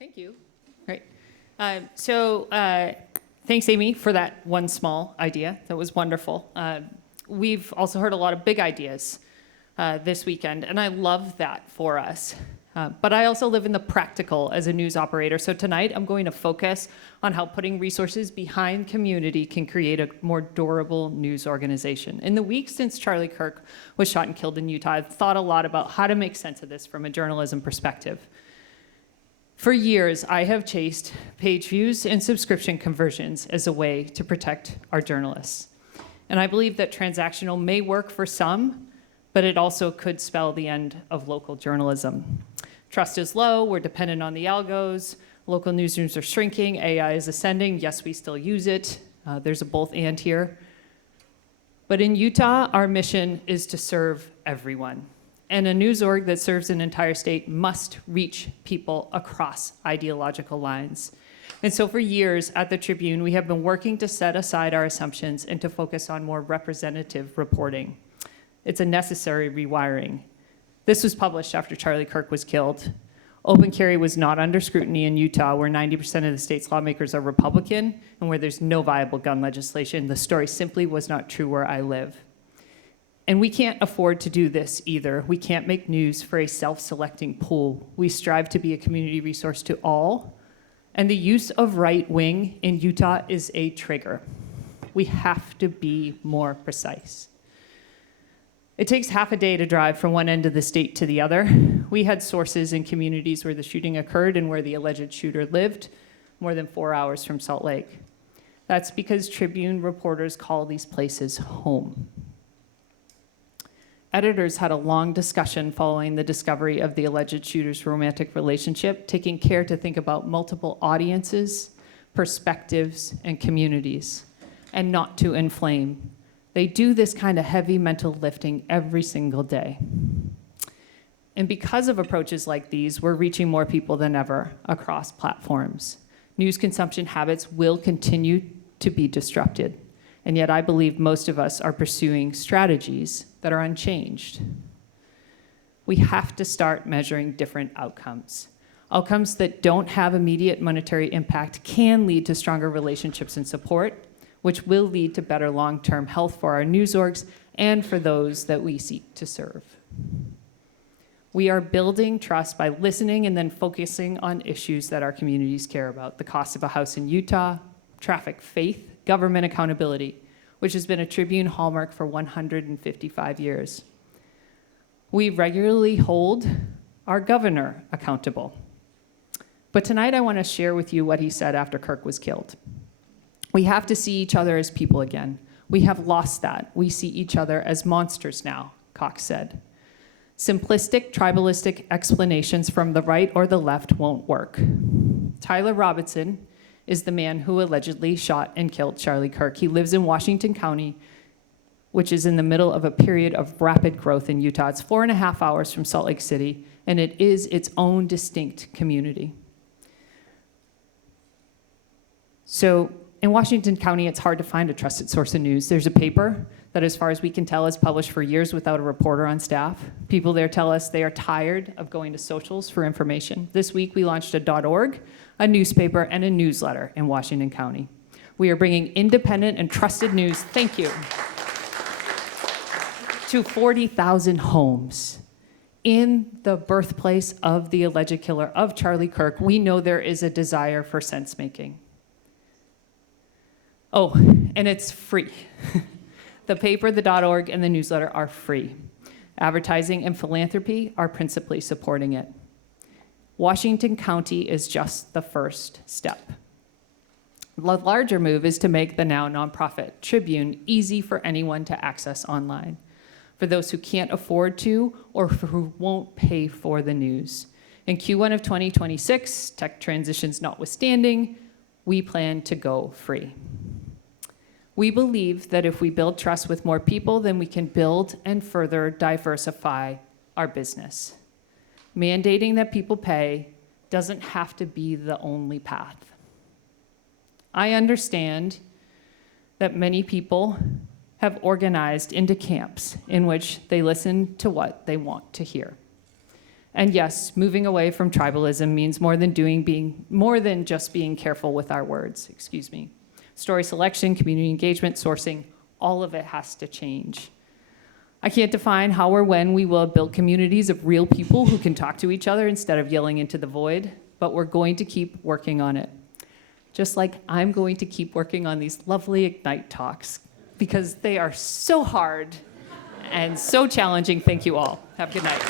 Thank you. Great. Thanks, Amy, for that one small idea. That was wonderful. We've also heard a lot of big ideas this weekend, and I love that for us. But I also live in the practical as a news operator. So tonight I'm going to focus on how putting resources behind community can create a more durable news organization. In the weeks since Charlie Kirk was shot and killed in Utah, I've thought a lot about how to make sense of this from a journalism perspective. For years, I have chased page views and subscription conversions as a way to protect our journalists. And I believe that transactional may work for some, but it also could spell the end of local journalism. Trust is low, we're dependent on the algos, local newsrooms are shrinking, AI is ascending, yes, we still use it. There's a both and here. But in Utah, our mission is to serve everyone. And a news org that serves an entire state must reach people across ideological lines. And so for years at the Tribune, we have been working to set aside our assumptions and to focus on more representative reporting. It's a necessary rewiring. This was published after Charlie Kirk was killed. Open carry was not under scrutiny in Utah, where 90% of the state's lawmakers are Republican and where there's no viable gun legislation. The story simply was not true where I live. And we can't afford to do this either. We can't make news for a self-selecting pool. We strive to be a community resource to all, and the use of right wing in Utah is a trigger. We have to be more precise. It takes half a day to drive from one end of the state to the other. We had sources in communities where the shooting occurred and where the alleged shooter lived, more than 4 hours from Salt Lake. That's because Tribune reporters call these places home. Editors had a long discussion following the discovery of the alleged shooter's romantic relationship, taking care to think about multiple audiences, perspectives, and communities, and not to inflame. They do this kind of heavy mental lifting every single day. And because of approaches like these, we're reaching more people than ever across platforms. News consumption habits will continue to be disrupted. And yet I believe most of us are pursuing strategies that are unchanged. We have to start measuring different outcomes. Outcomes that don't have immediate monetary impact can lead to stronger relationships and support, which will lead to better long-term health for our news orgs and for those that we seek to serve. We are building trust by listening and then focusing on issues that our communities care about: the cost of a house in Utah, traffic faith, government accountability, which has been a Tribune hallmark for 155 years. We regularly hold our governor accountable. But tonight I want to share with you what he said after Kirk was killed. We have to see each other as people again. We have lost that. We see each other as monsters now, Cox said. Simplistic, tribalistic explanations from the right or the left won't work. Tyler Robinson is the man who allegedly shot and killed Charlie Kirk. He lives in Washington County, which is in the middle of a period of rapid growth in Utah. It's 4.5 hours from Salt Lake City, and it is its own distinct community. So in Washington County, it's hard to find a trusted source of news. There's a paper that, as far as we can tell, is published for years without a reporter on staff. People there tell us they are tired of going to socials for information. This week, we launched a .org, a newspaper, and a newsletter in Washington County. We are bringing independent and trusted news, thank you, to 40,000 homes. In the birthplace of the alleged killer of Charlie Kirk, we know there is a desire for sense-making. Oh, and it's free. The paper, the .org, and the newsletter are free. Advertising and philanthropy are principally supporting it. Washington County is just the first step. The larger move is to make the now nonprofit Tribune easy for anyone to access online, for those who can't afford to or who won't pay for the news. In Q1 of 2026, tech transitions notwithstanding, we plan to go free. We believe that if we build trust with more people, then we can build and further diversify our business. Mandating that people pay doesn't have to be the only path. I understand that many people have organized into camps in which they listen to what they want to hear. And yes, moving away from tribalism means more than just being careful with our words, excuse me. Story selection, community engagement, sourcing, all of it has to change. I can't define how or when we will build communities of real people who can talk to each other instead of yelling into the void, but we're going to keep working on it. Just like I'm going to keep working on these lovely Ignite talks because they are so hard and so challenging. Thank you all. Have a good night.